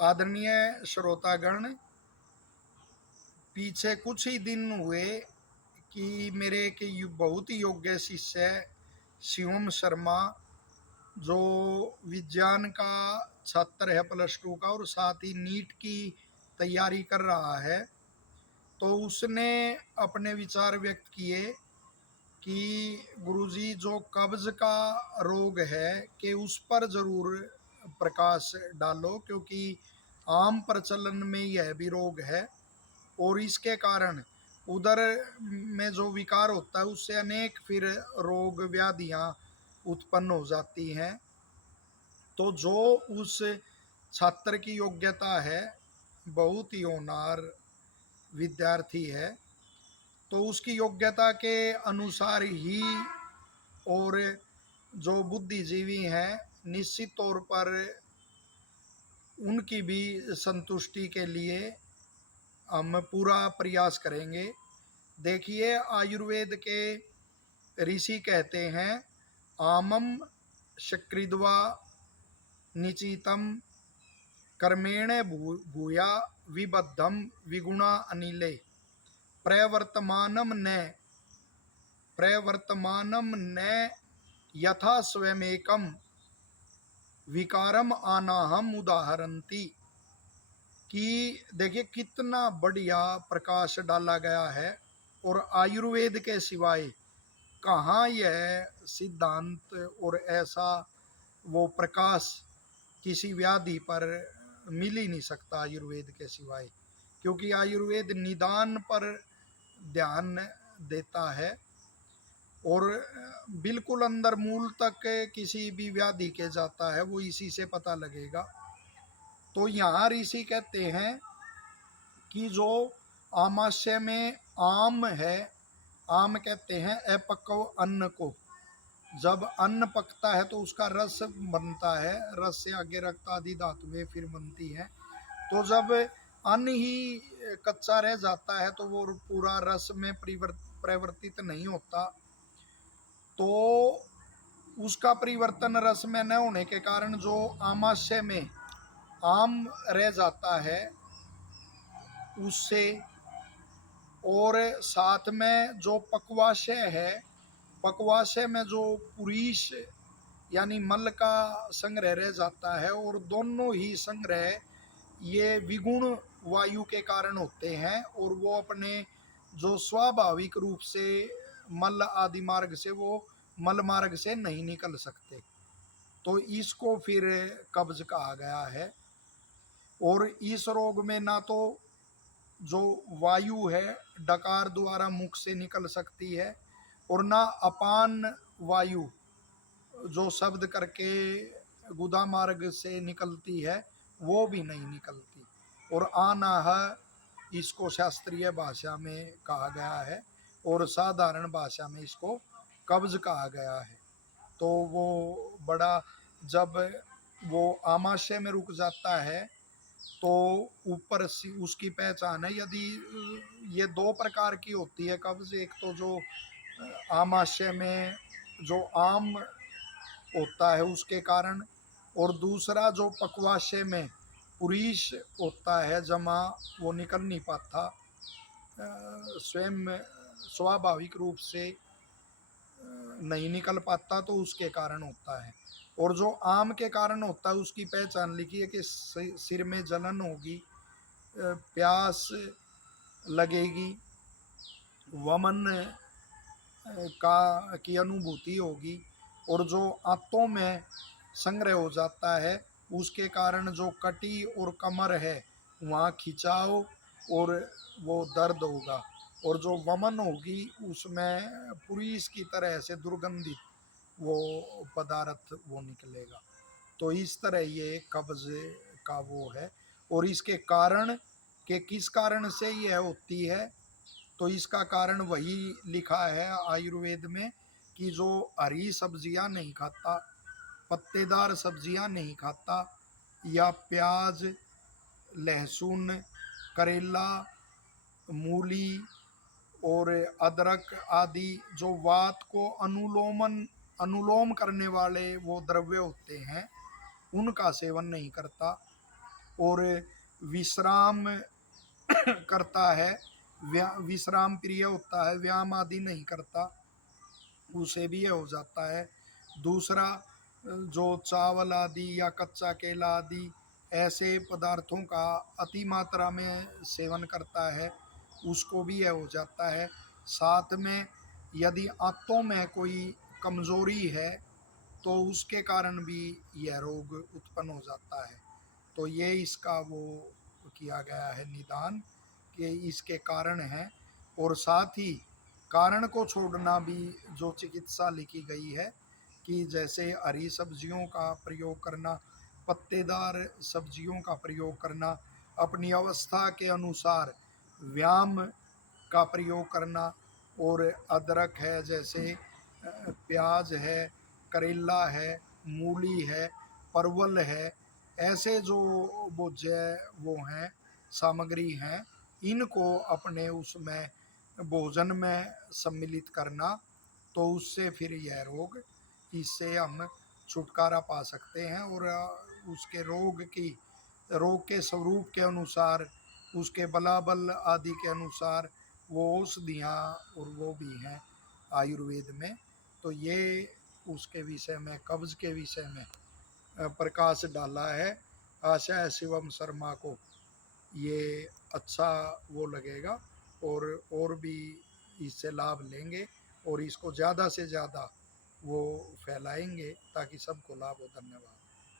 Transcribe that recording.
आदरणीय श्रोतागण, पीछे कुछ ही दिन हुए कि मेरे एक बहुत ही योग्य शिष्य शिवम शर्मा, जो विज्ञान का छात्र है +2 का और साथ ही नीट की तैयारी कर रहा है, तो उसने अपने विचार व्यक्त किए कि गुरुजी, जो कब्ज का रोग है कि उस पर ज़रूर प्रकाश डालो, क्योंकि आम प्रचलन में यह भी रोग है और इसके कारण उधर में जो विकार होता है उससे अनेक फिर रोग व्याधियां उत्पन्न हो जाती हैं। तो जो उस छात्र की योग्यता है, बहुत ही होनहार विद्यार्थी है, तो उसकी योग्यता के अनुसार ही और जो बुद्धिजीवी हैं, निश्चित तौर पर उनकी भी संतुष्टि के लिए हम पूरा प्रयास करेंगे। देखिए, आयुर्वेद के ऋषि कहते हैं, आमम शक्रिद्वा निचितम कर्मेण भूया विबद्धम विगुणा अनिले प्रवर्तमानम न यथा स्वयमेकम विकारम आनाहम उदाहरंती। कि देखिए कितना बढ़िया प्रकाश डाला गया है, और आयुर्वेद के सिवाय कहाँ यह सिद्धांत और ऐसा वो प्रकाश किसी व्याधि पर मिल ही नहीं सकता आयुर्वेद के सिवाय, क्योंकि आयुर्वेद निदान पर ध्यान देता है और बिल्कुल अंदर मूल तक किसी भी व्याधि के जाता है, वो इसी से पता लगेगा। तो यहाँ ऋषि कहते हैं कि जो आमाशय में आम है, आम कहते हैं अपक्व अन्न को, जब अन्न पकता है तो उसका रस बनता है, रस से आगे रक्त आदि धातुएं फिर बनती हैं। तो जब अन्न ही कच्चा रह जाता है तो वो पूरा रस में परिवर्तित नहीं होता, तो उसका परिवर्तन रस में न होने के कारण जो आमाशय में आम रह जाता है उससे, और साथ में जो पक्वाशय है, पक्वाशय में जो पुरीश यानी मल का संग्रह रह जाता है, और दोनों ही संग्रह ये विगुण वायु के कारण होते हैं, और वो अपने जो स्वाभाविक रूप से मल आदि मार्ग से वो मल मार्ग से नहीं निकल सकते, तो इसको फिर कब्ज कहा गया है। और इस रोग में ना तो जो वायु है डकार द्वारा मुख से निकल सकती है, और ना अपान वायु जो शब्द करके गुदा मार्ग से निकलती है वो भी नहीं निकलती, और आनाह इसको शास्त्रीय भाषा में कहा गया है और साधारण भाषा में इसको कब्ज कहा गया है। तो वो बड़ा, जब वो आमाशय में रुक जाता है तो ऊपर उसकी पहचान है, यदि ये दो प्रकार की होती है कब्ज, एक तो जो आमाशय में जो आम होता है उसके कारण, और दूसरा जो पक्वाशय में पुरीश होता है जमा, वो निकल नहीं पाता स्वयं स्वाभाविक रूप से नहीं निकल पाता, तो उसके कारण होता है। और जो आम के कारण होता है उसकी पहचान लिखी है कि सिर में जलन होगी, प्यास लगेगी, वमन का की अनुभूति होगी, और जो आंतों में संग्रह हो जाता है उसके कारण जो कटी और कमर है वहाँ खिंचाव और वो दर्द होगा, और जो वमन होगी उसमें पुरीस की तरह से दुर्गंधित वो पदार्थ वो निकलेगा। तो इस तरह ये कब्ज का वो है। और इसके कारण के किस कारण से यह होती है, तो इसका कारण वही लिखा है आयुर्वेद में कि जो हरी सब्जियां नहीं खाता, पत्तेदार सब्जियां नहीं खाता, या प्याज, लहसुन, करेला, मूली और अदरक आदि जो वात को अनुलोम करने वाले वो द्रव्य होते हैं, उनका सेवन नहीं करता। और विश्राम करता है, विश्राम प्रिय होता है, व्यायाम आदि नहीं करता, उसे भी ये हो जाता है। दूसरा, जो चावल आदि या कच्चा केला आदि ऐसे पदार्थों का अति मात्रा में सेवन करता है, उसको भी यह हो जाता है। साथ में यदि आंतों में कोई कमजोरी है तो उसके कारण भी यह रोग उत्पन्न हो जाता है। तो ये इसका वो किया गया है निदान कि इसके कारण हैं। और साथ ही कारण को छोड़ना भी जो चिकित्सा लिखी गई है कि जैसे हरी सब्जियों का प्रयोग करना, पत्तेदार सब्जियों का प्रयोग करना, अपनी अवस्था के अनुसार व्यायाम का प्रयोग करना, और अदरक है, जैसे प्याज है, करेला है, मूली है, परवल है, ऐसे जो वो जय वो हैं सामग्री हैं, इनको अपने उसमें भोजन में सम्मिलित करना, तो उससे फिर यह रोग, इससे हम छुटकारा पा सकते हैं। और उसके रोग के स्वरूप के अनुसार, उसके बलाबल आदि के अनुसार वो औषधियाँ और वो भी हैं आयुर्वेद में। तो ये उसके विषय में, कब्ज के विषय में प्रकाश डाला है। आशा है शिवम शर्मा को ये अच्छा वो लगेगा, और भी इससे लाभ लेंगे और इसको ज़्यादा से ज़्यादा वो फैलाएंगे ताकि सबको लाभ हो। धन्यवाद।